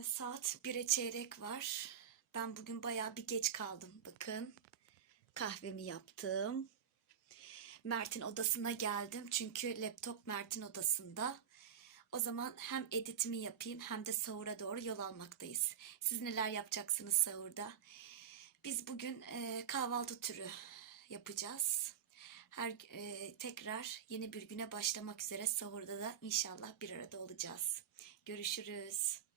Ee, saat 1'e çeyrek var. Ben bugün bayağı bir geç kaldım. Bakın kahvemi yaptım. Mert'in odasına geldim. Çünkü laptop Mert'in odasında. O zaman hem editimi yapayım hem de sahura doğru yol almaktayız. Siz neler yapacaksınız sahurda? Biz bugün e, kahvaltı türü yapacağız. Her e, tekrar yeni bir güne başlamak üzere sahurda da inşallah bir arada olacağız. Görüşürüz.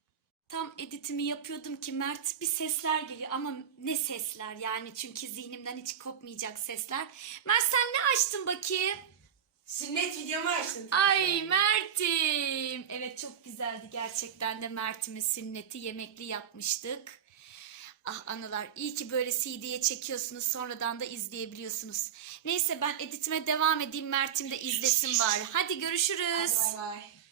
Tam editimi yapıyordum ki Mert bir sesler geliyor ama ne sesler yani çünkü zihnimden hiç kopmayacak sesler. Mert sen ne açtın bakayım? Sünnet videomu açtın. Ay Mert'im. Evet çok güzeldi gerçekten de Mert'imin sünneti yemekli yapmıştık. Ah anılar iyi ki böyle CD'ye çekiyorsunuz sonradan da izleyebiliyorsunuz. Neyse ben editime devam edeyim Mert'im de izlesin bari. Hadi görüşürüz. Bay bay.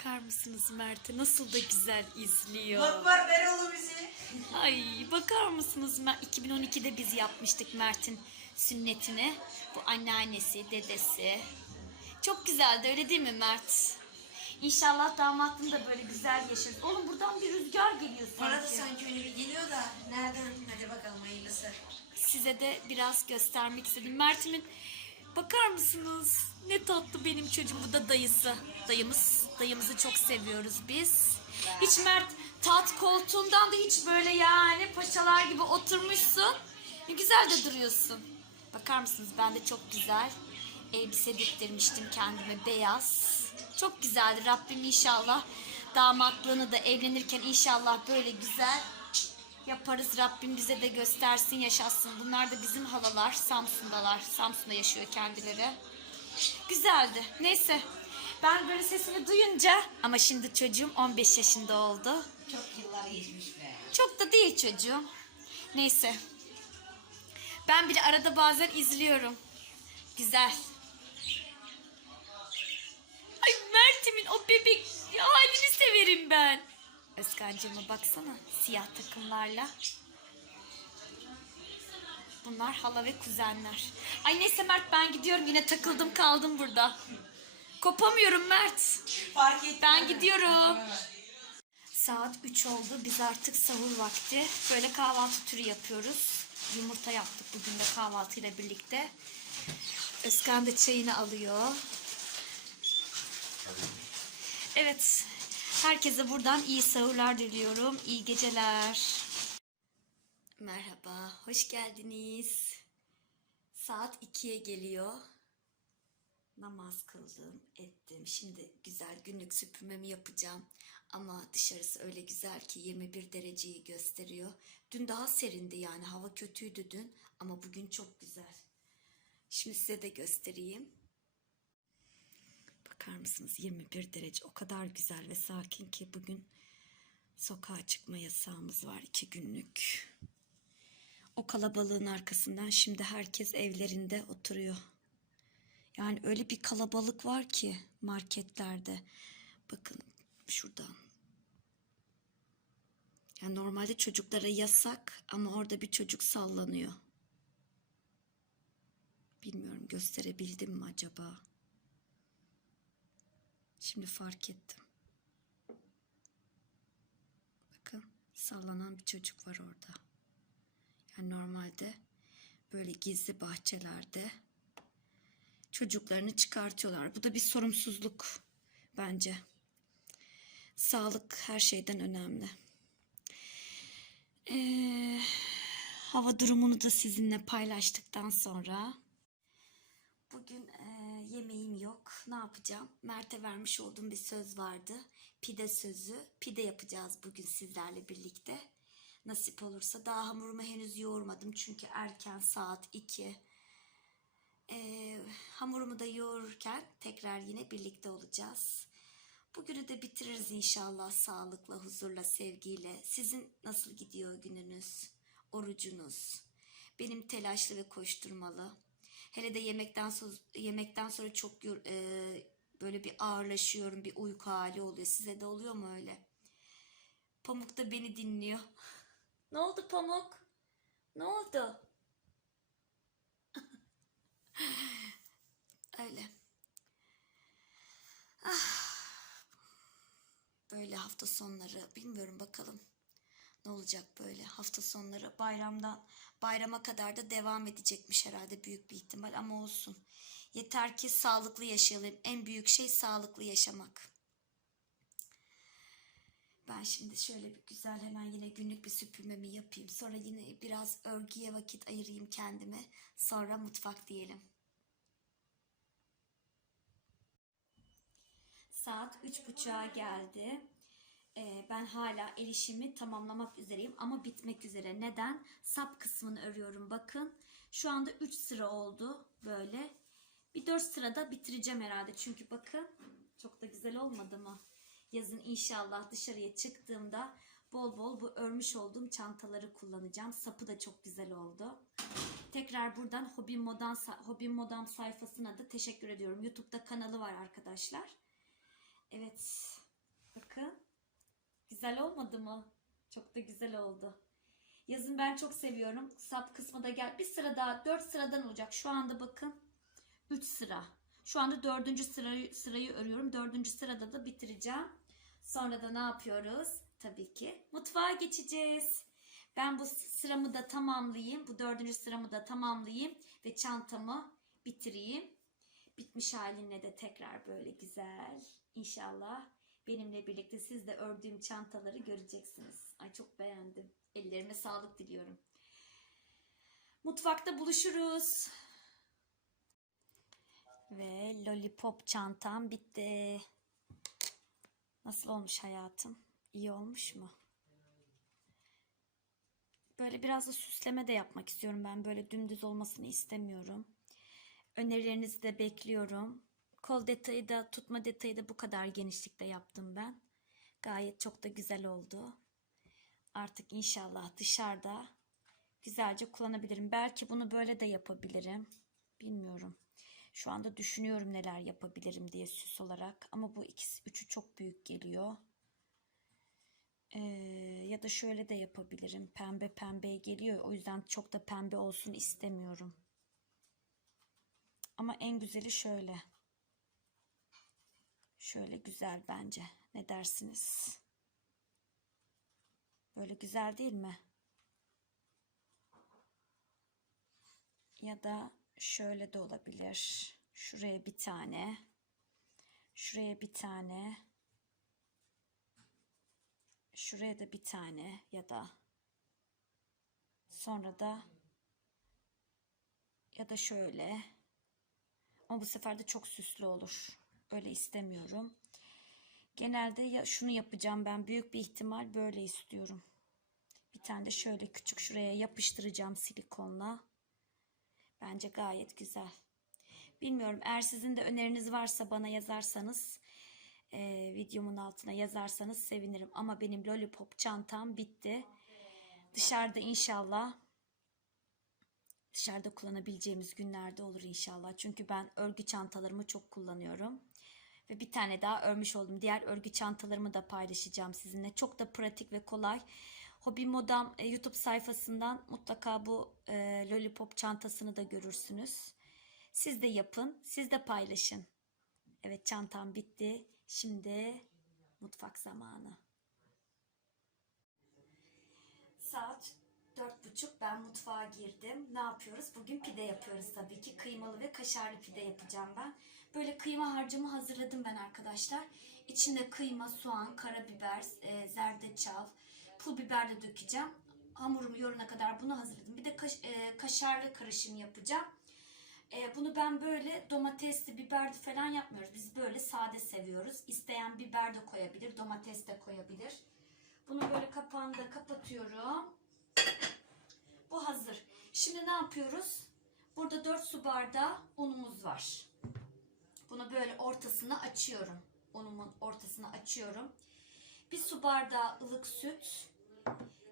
Bakar mısınız Mert'e nasıl da güzel izliyor. Bak bak ver oğlum bizi. Ay bakar mısınız? Mer- 2012'de biz yapmıştık Mert'in sünnetini. Bu anneannesi, dedesi. Çok güzeldi öyle değil mi Mert? İnşallah damatlığını da böyle güzel yaşarız. Oğlum buradan bir rüzgar geliyor Bana da sanki. sanki öyle bir geliyor da nereden? Hadi bakalım hayırlısı. Size de biraz göstermek istedim. Mert'imin bakar mısınız? Ne tatlı benim çocuğum. Bu da dayısı. Dayımız. Dayımızı çok seviyoruz biz. Hiç Mert tat koltuğundan da hiç böyle yani paçalar gibi oturmuşsun. Güzel de duruyorsun. Bakar mısınız? Ben de çok güzel elbise diktirmiştim kendime beyaz. Çok güzeldi. Rabbim inşallah damatlığını da evlenirken inşallah böyle güzel yaparız. Rabbim bize de göstersin, yaşatsın. Bunlar da bizim halalar. Samsun'dalar. Samsun'da yaşıyor kendileri. Güzeldi. Neyse. Ben böyle sesini duyunca ama şimdi çocuğum 15 yaşında oldu. Çok yıllar geçmiş be. Çok da değil çocuğum. Neyse. Ben bile arada bazen izliyorum. Güzel. Ay Mert'imin o bebek halini severim ben. Özkan'cığıma baksana siyah takımlarla. Bunlar hala ve kuzenler. Ay neyse Mert ben gidiyorum yine takıldım kaldım burada. Kopamıyorum Mert. Fark ettim. Ben gidiyorum. Saat 3 oldu. Biz artık sahur vakti. Böyle kahvaltı türü yapıyoruz. Yumurta yaptık bugün de kahvaltıyla birlikte. Özkan da çayını alıyor. Evet. Herkese buradan iyi sahurlar diliyorum. İyi geceler. Merhaba. Hoş geldiniz. Saat 2'ye geliyor. Namaz kıldım, ettim. Şimdi güzel günlük süpürmemi yapacağım. Ama dışarısı öyle güzel ki 21 dereceyi gösteriyor. Dün daha serindi yani hava kötüydü dün ama bugün çok güzel. Şimdi size de göstereyim. Bakar mısınız 21 derece o kadar güzel ve sakin ki bugün sokağa çıkma yasağımız var iki günlük. O kalabalığın arkasından şimdi herkes evlerinde oturuyor. Yani öyle bir kalabalık var ki marketlerde. Bakın şuradan. Yani normalde çocuklara yasak ama orada bir çocuk sallanıyor. Bilmiyorum gösterebildim mi acaba? Şimdi fark ettim. Bakın sallanan bir çocuk var orada. Yani normalde böyle gizli bahçelerde çocuklarını çıkartıyorlar. Bu da bir sorumsuzluk bence. Sağlık her şeyden önemli. Ee, hava durumunu da sizinle paylaştıktan sonra bugün e, yemeğim yok. Ne yapacağım? Mert'e vermiş olduğum bir söz vardı. Pide sözü. Pide yapacağız bugün sizlerle birlikte. Nasip olursa daha hamurumu henüz yoğurmadım çünkü erken saat 2. Ee, hamurumu da yoğururken tekrar yine birlikte olacağız. Bugünü de bitiririz inşallah sağlıkla, huzurla, sevgiyle. Sizin nasıl gidiyor gününüz, orucunuz? Benim telaşlı ve koşturmalı. Hele de yemekten sonra, yemekten sonra çok e, böyle bir ağırlaşıyorum, bir uyku hali oluyor. Size de oluyor mu öyle? Pamuk da beni dinliyor. ne oldu Pamuk? Ne oldu? Öyle. Ah. Böyle hafta sonları bilmiyorum bakalım ne olacak böyle hafta sonları bayramdan bayrama kadar da devam edecekmiş herhalde büyük bir ihtimal ama olsun. Yeter ki sağlıklı yaşayalım. En büyük şey sağlıklı yaşamak. Ben şimdi şöyle bir güzel hemen yine günlük bir süpürmemi yapayım. Sonra yine biraz örgüye vakit ayırayım kendime. Sonra mutfak diyelim. Saat üç buçuğa geldi. Ee, ben hala el işimi tamamlamak üzereyim ama bitmek üzere. Neden? Sap kısmını örüyorum. Bakın şu anda 3 sıra oldu böyle. Bir 4 sırada bitireceğim herhalde. Çünkü bakın çok da güzel olmadı mı? Yazın inşallah dışarıya çıktığımda bol bol bu örmüş olduğum çantaları kullanacağım. Sapı da çok güzel oldu. Tekrar buradan Hobi Modam, Hobi Modam sayfasına da teşekkür ediyorum. YouTube'da kanalı var arkadaşlar. Evet. Bakın. Güzel olmadı mı? Çok da güzel oldu. Yazın ben çok seviyorum. Sap kısmı da gel. Bir sıra daha. Dört sıradan olacak. Şu anda bakın. Üç sıra. Şu anda dördüncü sırayı, sırayı örüyorum. Dördüncü sırada da bitireceğim. Sonra da ne yapıyoruz? Tabii ki mutfağa geçeceğiz. Ben bu sıramı da tamamlayayım. Bu dördüncü sıramı da tamamlayayım. Ve çantamı bitireyim. Bitmiş haline de tekrar böyle güzel. İnşallah benimle birlikte siz de ördüğüm çantaları göreceksiniz. Ay çok beğendim. Ellerime sağlık diliyorum. Mutfakta buluşuruz. Ve lollipop çantam bitti. Nasıl olmuş hayatım? İyi olmuş mu? Böyle biraz da süsleme de yapmak istiyorum ben. Böyle dümdüz olmasını istemiyorum. Önerilerinizi de bekliyorum. Kol detayı da tutma detayı da bu kadar genişlikte yaptım ben. Gayet çok da güzel oldu. Artık inşallah dışarıda güzelce kullanabilirim. Belki bunu böyle de yapabilirim. Bilmiyorum. Şu anda düşünüyorum neler yapabilirim diye süs olarak. Ama bu ikisi üçü çok büyük geliyor. Ee, ya da şöyle de yapabilirim. Pembe pembe geliyor. O yüzden çok da pembe olsun istemiyorum. Ama en güzeli şöyle. Şöyle güzel bence. Ne dersiniz? Böyle güzel değil mi? Ya da şöyle de olabilir. Şuraya bir tane. Şuraya bir tane. Şuraya da bir tane ya da sonra da ya da şöyle. Ama bu sefer de çok süslü olur. Öyle istemiyorum. Genelde ya şunu yapacağım ben. Büyük bir ihtimal böyle istiyorum. Bir tane de şöyle küçük şuraya yapıştıracağım silikonla. Bence gayet güzel. Bilmiyorum eğer sizin de öneriniz varsa bana yazarsanız e, videomun altına yazarsanız sevinirim. Ama benim lollipop çantam bitti. Dışarıda inşallah dışarıda kullanabileceğimiz günlerde olur inşallah. Çünkü ben örgü çantalarımı çok kullanıyorum. Ve bir tane daha örmüş oldum. Diğer örgü çantalarımı da paylaşacağım sizinle. Çok da pratik ve kolay. Hobi Modam e, YouTube sayfasından mutlaka bu e, lollipop çantasını da görürsünüz. Siz de yapın, siz de paylaşın. Evet çantam bitti. Şimdi mutfak zamanı. Saat dört buçuk ben mutfağa girdim. Ne yapıyoruz? Bugün pide yapıyoruz tabii ki. Kıymalı ve kaşarlı pide yapacağım ben. Böyle kıyma harcımı hazırladım ben arkadaşlar. İçinde kıyma, soğan, karabiber, e, zerdeçal, pul biber de dökeceğim. Hamurumu yoruna kadar bunu hazırladım. Bir de kaş, e, kaşarlı karışım yapacağım. E, bunu ben böyle domatesli, biberli falan yapmıyoruz. Biz böyle sade seviyoruz. İsteyen biber de koyabilir, domates de koyabilir. Bunu böyle kapağını da kapatıyorum. Bu hazır. Şimdi ne yapıyoruz? Burada 4 su bardağı unumuz var. Bunu böyle ortasını açıyorum. Unumun ortasını açıyorum. Bir su bardağı ılık süt.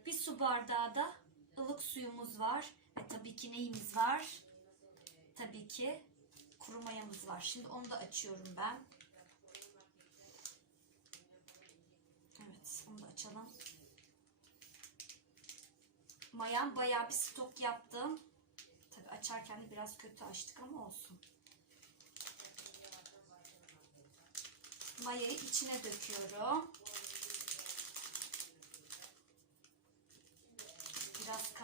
Bir su bardağı da ılık suyumuz var. Ve tabii ki neyimiz var? Tabii ki kuru mayamız var. Şimdi onu da açıyorum ben. Evet onu da açalım. Mayam bayağı bir stok yaptım. Tabii açarken de biraz kötü açtık ama olsun. Mayayı içine döküyorum.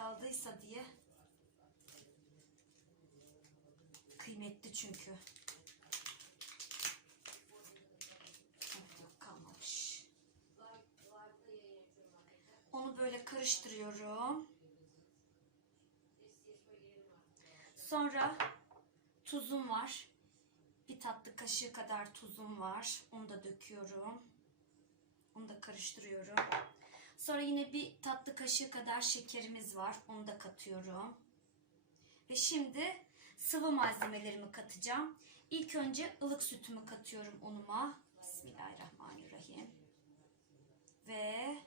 Kaldıysa diye. Kıymetli çünkü. Evet, yok kalmamış. Onu böyle karıştırıyorum. Sonra tuzum var. Bir tatlı kaşığı kadar tuzum var. Onu da döküyorum. Onu da karıştırıyorum. Sonra yine bir tatlı kaşığı kadar şekerimiz var. Onu da katıyorum. Ve şimdi sıvı malzemelerimi katacağım. İlk önce ılık sütümü katıyorum unuma. Bismillahirrahmanirrahim. Ve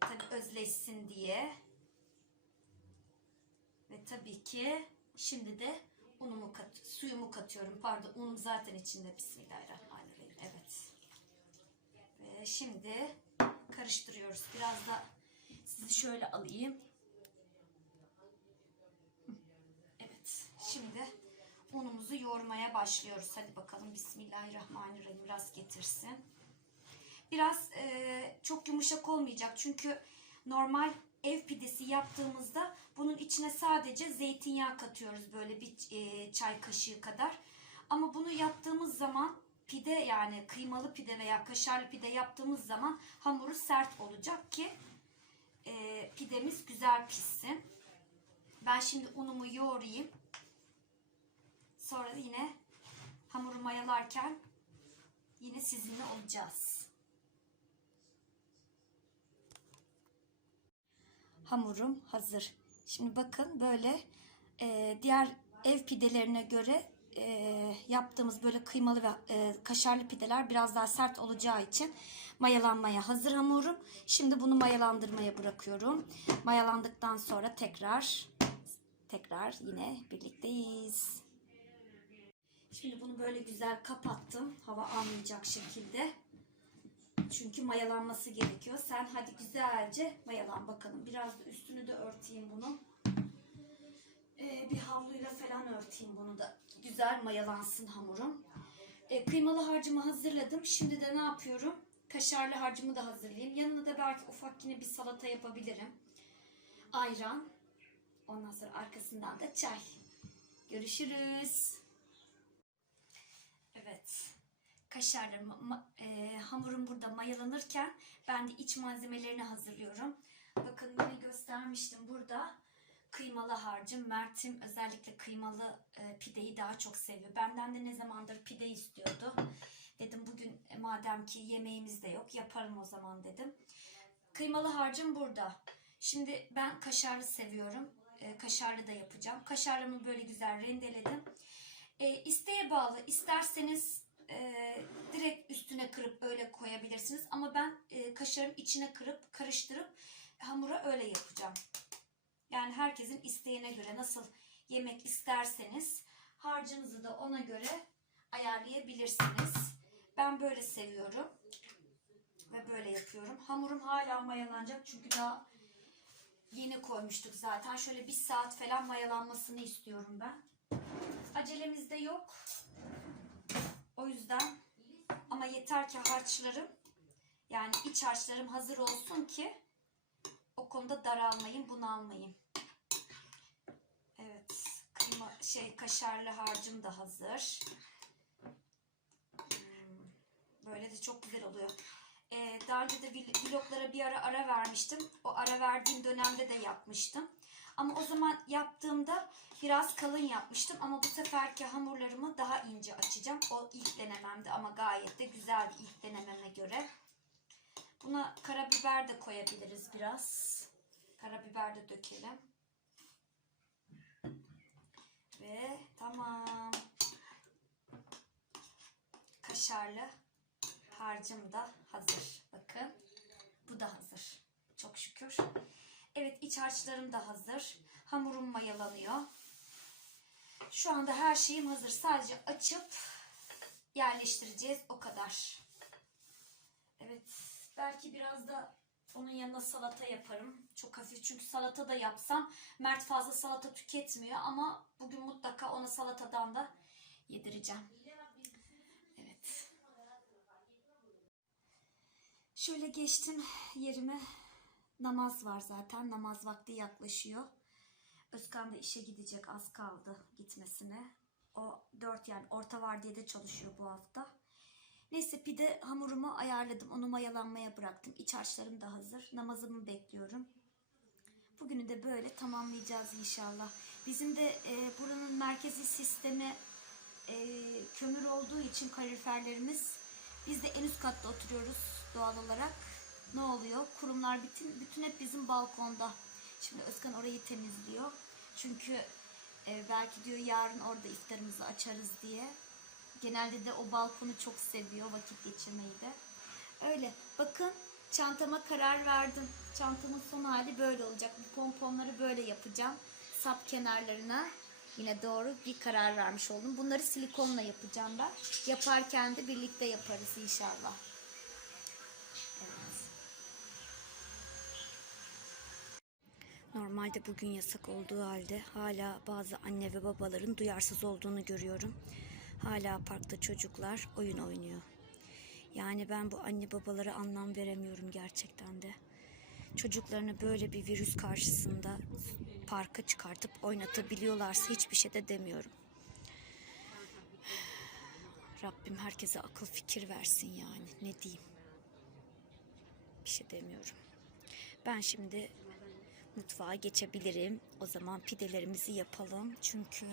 tabi özleşsin diye. Ve tabii ki şimdi de unumu kat, suyumu katıyorum. Pardon unum zaten içinde. Bismillahirrahmanirrahim. Evet. Ve şimdi karıştırıyoruz. Biraz da sizi şöyle alayım. Evet. Şimdi unumuzu yoğurmaya başlıyoruz. Hadi bakalım. Bismillahirrahmanirrahim. Rast getirsin. Biraz e, çok yumuşak olmayacak. Çünkü normal ev pidesi yaptığımızda bunun içine sadece zeytinyağı katıyoruz. Böyle bir e, çay kaşığı kadar. Ama bunu yaptığımız zaman pide yani kıymalı pide veya kaşarlı pide yaptığımız zaman hamuru sert olacak ki e, pidemiz güzel pişsin. Ben şimdi unumu yoğurayım. Sonra yine hamuru mayalarken yine sizinle olacağız. Hamurum hazır. Şimdi bakın böyle e, diğer ev pidelerine göre e, yaptığımız böyle kıymalı ve e, kaşarlı pideler biraz daha sert olacağı için mayalanmaya hazır hamurum. Şimdi bunu mayalandırmaya bırakıyorum. Mayalandıktan sonra tekrar tekrar yine birlikteyiz. Şimdi bunu böyle güzel kapattım. Hava almayacak şekilde. Çünkü mayalanması gerekiyor. Sen hadi güzelce mayalan bakalım. Biraz da üstünü de örteyim bunun. Ee, bir havluyla falan örteyim bunu da. Güzel mayalansın hamurum. Ee, kıymalı harcımı hazırladım. Şimdi de ne yapıyorum? Kaşarlı harcımı da hazırlayayım. Yanına da belki ufak yine bir salata yapabilirim. Ayran. Ondan sonra arkasından da çay. Görüşürüz. Evet. Kaşarlarım, e, hamurum burada mayalanırken ben de iç malzemelerini hazırlıyorum. Bakın yine göstermiştim burada kıymalı harcım. Mert'im özellikle kıymalı e, pideyi daha çok seviyor. Benden de ne zamandır pide istiyordu. Dedim bugün e, madem ki yemeğimiz de yok yaparım o zaman dedim. Kıymalı harcım burada. Şimdi ben kaşarlı seviyorum. E, kaşarlı da yapacağım. Kaşarımı böyle güzel rendeledim. E, isteğe bağlı. İsterseniz e, direkt üstüne kırıp öyle koyabilirsiniz. Ama ben e, kaşarın içine kırıp karıştırıp hamura öyle yapacağım. Yani herkesin isteğine göre nasıl yemek isterseniz harcınızı da ona göre ayarlayabilirsiniz. Ben böyle seviyorum. Ve böyle yapıyorum. Hamurum hala mayalanacak çünkü daha yeni koymuştuk zaten. Şöyle bir saat falan mayalanmasını istiyorum ben. Acelemiz de yok. O yüzden ama yeter ki harçlarım yani iç harçlarım hazır olsun ki o konuda daralmayın, bunalmayın. Evet, kıyma şey kaşarlı harcım da hazır. Hmm, Böyle de çok güzel oluyor. Ee, daha önce de vl- vloglara bir ara ara vermiştim. O ara verdiğim dönemde de yapmıştım. Ama o zaman yaptığımda biraz kalın yapmıştım. Ama bu seferki hamurlarımı daha ince açacağım. O ilk denememdi ama gayet de güzeldi ilk denememe göre. Buna karabiber de koyabiliriz biraz. Karabiber de dökelim. Ve tamam. Kaşarlı harcım da hazır. Bakın. Bu da hazır. Çok şükür. Evet iç harçlarım da hazır. Hamurum mayalanıyor. Şu anda her şeyim hazır. Sadece açıp yerleştireceğiz. O kadar. Evet. Belki biraz da onun yanına salata yaparım. Çok hafif çünkü salata da yapsam Mert fazla salata tüketmiyor ama bugün mutlaka ona salatadan da yedireceğim. Evet. Şöyle geçtim yerime. Namaz var zaten. Namaz vakti yaklaşıyor. Özkan da işe gidecek az kaldı gitmesine. O dört yani orta vardiyada çalışıyor bu hafta. Neyse pide hamurumu ayarladım. Onu mayalanmaya bıraktım. İç harçlarım da hazır. Namazımı bekliyorum. Bugünü de böyle tamamlayacağız inşallah. Bizim de e, buranın merkezi sistemi e, kömür olduğu için kaloriferlerimiz biz de en üst katta oturuyoruz doğal olarak. Ne oluyor? Kurumlar bütün, bütün hep bizim balkonda. Şimdi Özkan orayı temizliyor. Çünkü e, belki diyor yarın orada iftarımızı açarız diye. Genelde de o balkonu çok seviyor vakit geçirmeyi de. Öyle. Bakın çantama karar verdim. Çantamın son hali böyle olacak. Bu pomponları böyle yapacağım. Sap kenarlarına yine doğru bir karar vermiş oldum. Bunları silikonla yapacağım ben. Yaparken de birlikte yaparız inşallah. Normalde bugün yasak olduğu halde hala bazı anne ve babaların duyarsız olduğunu görüyorum. Hala parkta çocuklar oyun oynuyor. Yani ben bu anne babalara anlam veremiyorum gerçekten de. Çocuklarını böyle bir virüs karşısında parka çıkartıp oynatabiliyorlarsa hiçbir şey de demiyorum. Rabbim herkese akıl fikir versin yani ne diyeyim. Bir şey demiyorum. Ben şimdi mutfağa geçebilirim. O zaman pidelerimizi yapalım. Çünkü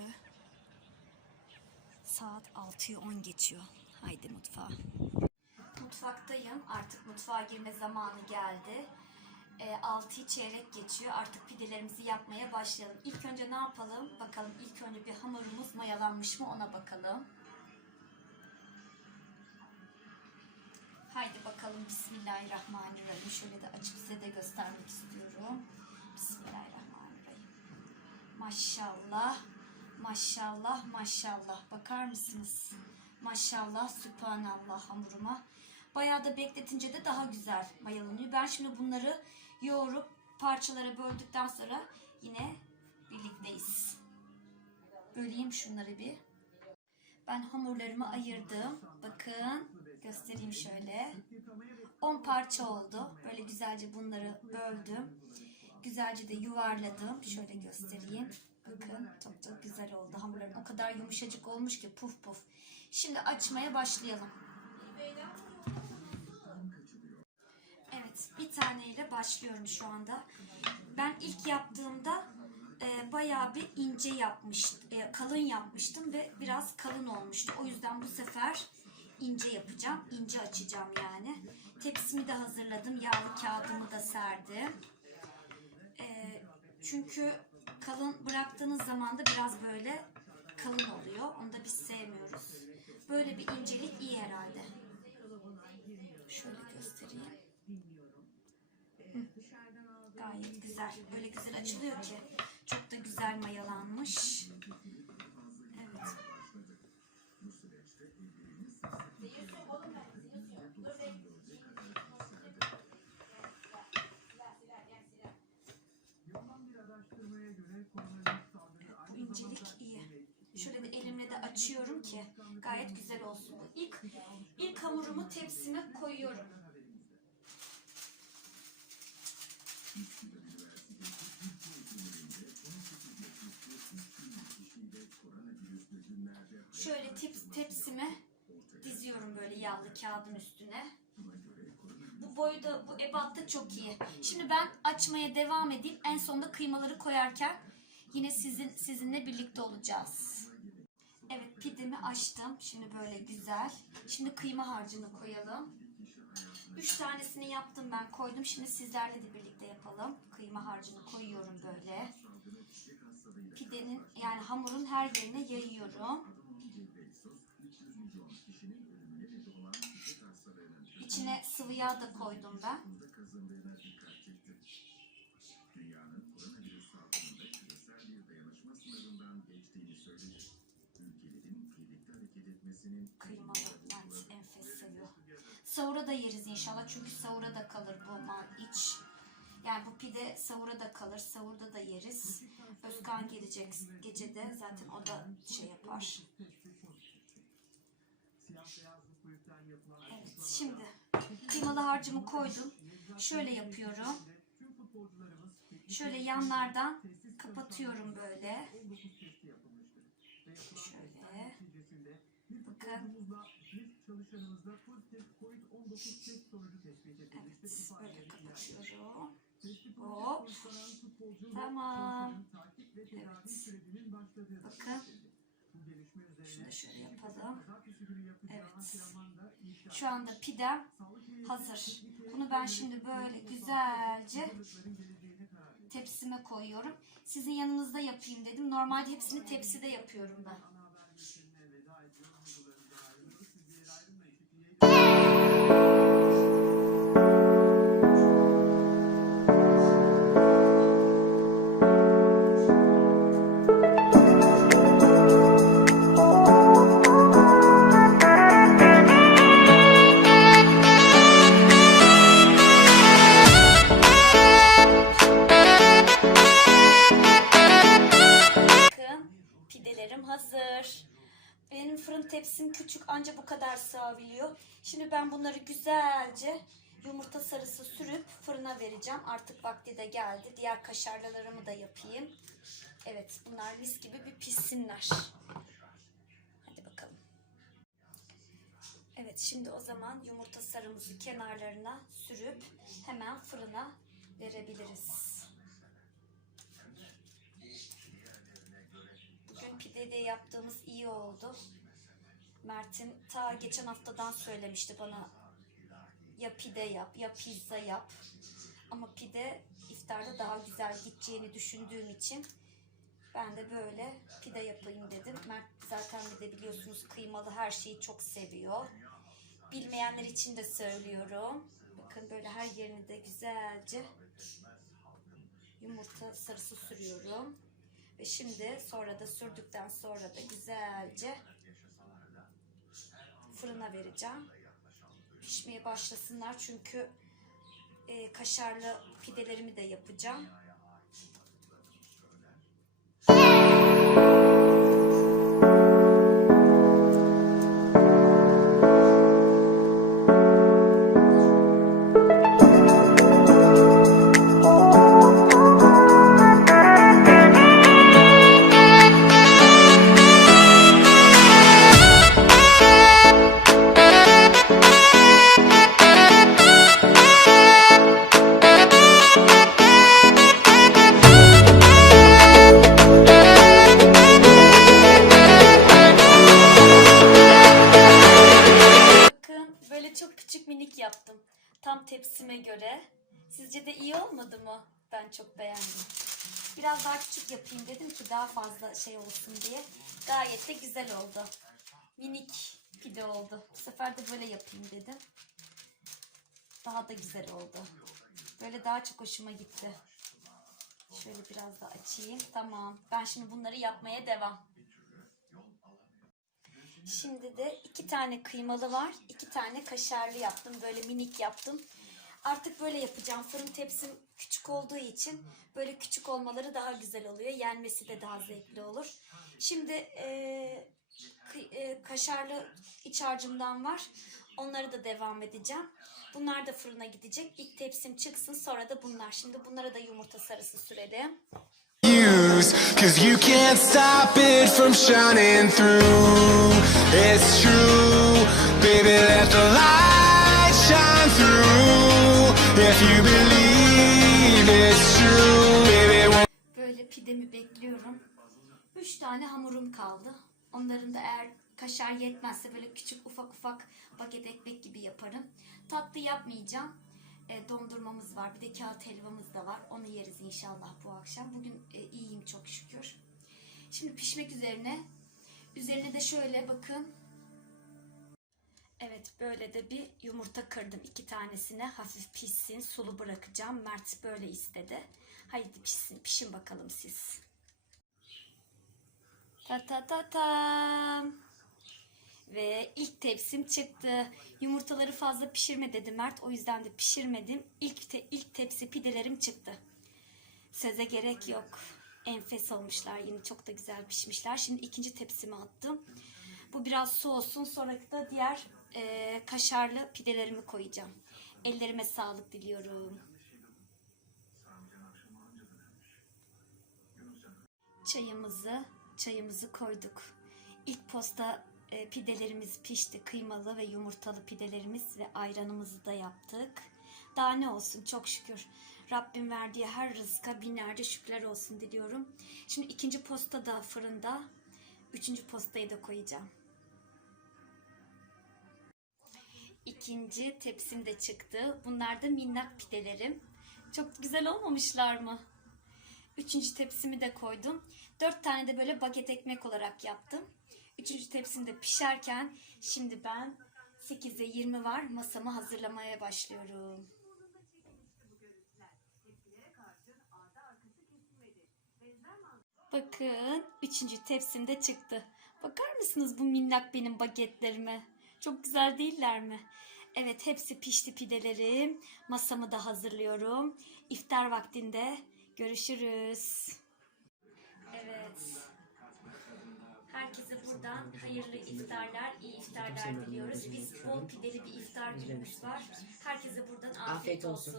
saat 6'yı 10 geçiyor. Haydi mutfağa. Mutfaktayım. Artık mutfağa girme zamanı geldi. E, 6'yı çeyrek geçiyor. Artık pidelerimizi yapmaya başlayalım. İlk önce ne yapalım? Bakalım ilk önce bir hamurumuz mayalanmış mı ona bakalım. Haydi bakalım Bismillahirrahmanirrahim. Şöyle de açıp size de göstermek istiyorum. Bismillahirrahmanirrahim. Maşallah. Maşallah maşallah. Bakar mısınız? Maşallah sübhanallah hamuruma. Bayağı da bekletince de daha güzel mayalanıyor. Ben şimdi bunları yoğurup parçalara böldükten sonra yine birlikteyiz. Böleyim şunları bir. Ben hamurlarımı ayırdım. Bakın göstereyim şöyle. 10 parça oldu. Böyle güzelce bunları böldüm. Güzelce de yuvarladım. Şöyle göstereyim. Bakın çok çok güzel oldu. Hamurların o kadar yumuşacık olmuş ki puf puf. Şimdi açmaya başlayalım. Evet bir taneyle başlıyorum şu anda. Ben ilk yaptığımda e, bayağı bir ince yapmış, e, kalın yapmıştım ve biraz kalın olmuştu. O yüzden bu sefer ince yapacağım. ince açacağım yani. Tepsimi de hazırladım. Yağlı kağıdımı da serdim. E, çünkü kalın bıraktığınız zaman da biraz böyle kalın oluyor. Onu da biz sevmiyoruz. Böyle bir incelik iyi herhalde. Şöyle göstereyim. Hı. Gayet güzel. Böyle güzel açılıyor ki. Çok da güzel mayalanmış. Evet. Bu incelik iyi. Şöyle de elimle de açıyorum ki gayet güzel olsun. Bu ilk ilk hamurumu tepsime koyuyorum. Şöyle tep- tepsime diziyorum böyle yağlı kağıdın üstüne. Bu boyu da bu ebatta çok iyi. Şimdi ben açmaya devam edeyim. En sonunda kıymaları koyarken yine sizin sizinle birlikte olacağız. Evet pidemi açtım. Şimdi böyle güzel. Şimdi kıyma harcını koyalım. Üç tanesini yaptım ben koydum. Şimdi sizlerle de birlikte yapalım. Kıyma harcını koyuyorum böyle. Pidenin yani hamurun her yerine yayıyorum. İçine sıvı yağ da koydum ben. Kıymalı ben enfes seviyorum. Sahura da yeriz inşallah çünkü sahura da kalır bu ma- iç. Yani bu pide sahura da kalır. Sahurda da yeriz. Özkan gelecek gecede zaten o da şey yapar. Evet şimdi kıymalı harcımı koydum. Şöyle yapıyorum. Şöyle yanlardan kapatıyorum böyle. Şöyle. Bakın. Evet, böyle kapatıyorum. Hop. Tamam. Evet. Bakın. Şunu da şöyle yapalım. Evet. Şu anda pidem hazır. Bunu ben şimdi böyle güzelce tepsime koyuyorum. Sizin yanınızda yapayım dedim. Normalde hepsini tepside yapıyorum ben. Kadar sığabiliyor. Şimdi ben bunları güzelce yumurta sarısı sürüp fırına vereceğim. Artık vakti de geldi. Diğer kaşarlarımı da yapayım. Evet bunlar mis gibi bir pişsinler. Hadi bakalım. Evet şimdi o zaman yumurta sarımızı kenarlarına sürüp hemen fırına verebiliriz. Bugün pide de yaptığımız iyi oldu. Mert'in ta geçen haftadan söylemişti bana ya pide yap ya pizza yap. Ama pide iftarda daha güzel gideceğini düşündüğüm için ben de böyle pide yapayım dedim. Mert zaten bir de biliyorsunuz kıymalı her şeyi çok seviyor. Bilmeyenler için de söylüyorum. Bakın böyle her yerini de güzelce yumurta sarısı sürüyorum. Ve şimdi sonra da sürdükten sonra da güzelce fırına vereceğim. Pişmeye başlasınlar çünkü e, kaşarlı pidelerimi de yapacağım. Tam tepsime göre. Sizce de iyi olmadı mı? Ben çok beğendim. Biraz daha küçük yapayım dedim ki daha fazla şey olsun diye. Gayet de güzel oldu. Minik pide oldu. Bu sefer de böyle yapayım dedim. Daha da güzel oldu. Böyle daha çok hoşuma gitti. Şöyle biraz da açayım. Tamam. Ben şimdi bunları yapmaya devam. Şimdi de iki tane kıymalı var. iki tane kaşarlı yaptım. Böyle minik yaptım. Artık böyle yapacağım. Fırın tepsim küçük olduğu için böyle küçük olmaları daha güzel oluyor. Yenmesi de daha zevkli olur. Şimdi e, e, kaşarlı iç harcımdan var. Onları da devam edeceğim. Bunlar da fırına gidecek. İlk tepsim çıksın sonra da bunlar. Şimdi bunlara da yumurta sarısı sürelim. use Cause you can't stop it from shining through It's true Baby let the light shine through If you believe it's true Baby Böyle pidemi bekliyorum. Üç tane hamurum kaldı. Onların da eğer kaşar yetmezse böyle küçük ufak ufak baget ekmek gibi yaparım. Tatlı yapmayacağım. E, dondurmamız var. Bir de kağıt helvamız da var. Onu yeriz inşallah bu akşam. Bugün e, iyiyim çok şükür. Şimdi pişmek üzerine. Üzerine de şöyle bakın. Evet böyle de bir yumurta kırdım. İki tanesine hafif pişsin sulu bırakacağım. Mert böyle istedi. Haydi pişsin pişin bakalım siz. Ta ta ta tam ve ilk tepsim çıktı. Yumurtaları fazla pişirme dedi Mert. O yüzden de pişirmedim. İlk, te- ilk tepsi pidelerim çıktı. Söze gerek yok enfes olmuşlar. Yine çok da güzel pişmişler. Şimdi ikinci tepsimi attım. Bu biraz soğusun. Sonraki da diğer e, kaşarlı pidelerimi koyacağım. Ellerime sağlık diliyorum. Çayımızı, çayımızı koyduk. İlk posta e, pidelerimiz pişti. Kıymalı ve yumurtalı pidelerimiz ve ayranımızı da yaptık. Daha ne olsun çok şükür. Rabbim verdiği her rızka binlerce şükürler olsun diliyorum. Şimdi ikinci posta da fırında. Üçüncü postayı da koyacağım. İkinci tepsim de çıktı. Bunlar da minnak pidelerim. Çok güzel olmamışlar mı? Üçüncü tepsimi de koydum. Dört tane de böyle baget ekmek olarak yaptım. Üçüncü tepsim de pişerken şimdi ben 8'e 20 var masamı hazırlamaya başlıyorum. Bakın üçüncü tepsim de çıktı. Bakar mısınız bu minnak benim bagetlerime? Çok güzel değiller mi? Evet hepsi pişti pidelerim. Masamı da hazırlıyorum. İftar vaktinde görüşürüz. Evet. Herkese buradan hayırlı iftarlar, iyi iftarlar diliyoruz. Biz bol pideli bir iftar günümüz var. Herkese buradan afiyet, Afiyet olsun.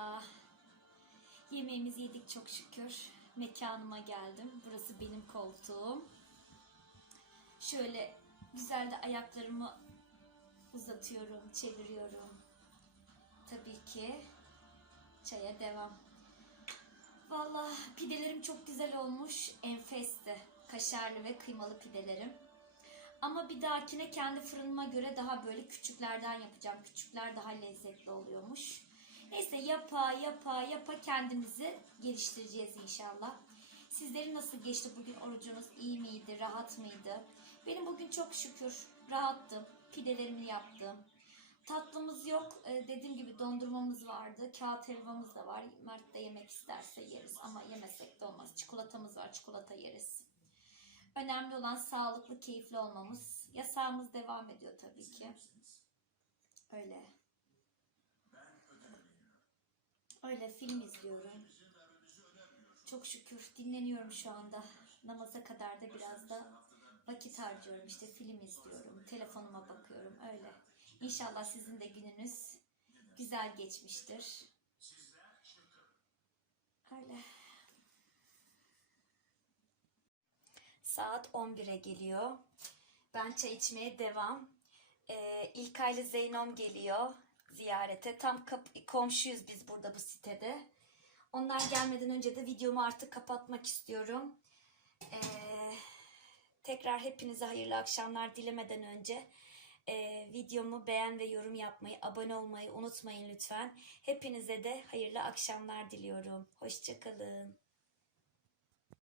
Merhaba. Yemeğimizi yedik çok şükür. Mekanıma geldim. Burası benim koltuğum. Şöyle güzel de ayaklarımı uzatıyorum, çeviriyorum. Tabii ki çaya devam. Vallahi pidelerim çok güzel olmuş. Enfesti. Kaşarlı ve kıymalı pidelerim. Ama bir dahakine kendi fırınıma göre daha böyle küçüklerden yapacağım. Küçükler daha lezzetli oluyormuş. Neyse yapa yapa yapa kendimizi geliştireceğiz inşallah. Sizlerin nasıl geçti bugün orucunuz? İyi miydi? Rahat mıydı? Benim bugün çok şükür rahattım. Pidelerimi yaptım. Tatlımız yok. Ee, dediğim gibi dondurmamız vardı. Kağıt helvamız da var. Mert de yemek isterse yeriz ama yemesek de olmaz. Çikolatamız var. Çikolata yeriz. Önemli olan sağlıklı, keyifli olmamız. Yasağımız devam ediyor tabii ki. Öyle. Öyle film izliyorum. Çok şükür dinleniyorum şu anda. Namaza kadar da biraz da vakit harcıyorum. İşte film izliyorum. Telefonuma bakıyorum. Öyle. İnşallah sizin de gününüz güzel geçmiştir. Öyle. Saat 11'e geliyor. Ben çay içmeye devam. Ee, İlkay ile Zeynom geliyor ziyarete. Tam kap- komşuyuz biz burada bu sitede. Onlar gelmeden önce de videomu artık kapatmak istiyorum. Ee, tekrar hepinize hayırlı akşamlar dilemeden önce e, videomu beğen ve yorum yapmayı, abone olmayı unutmayın lütfen. Hepinize de hayırlı akşamlar diliyorum. Hoşçakalın.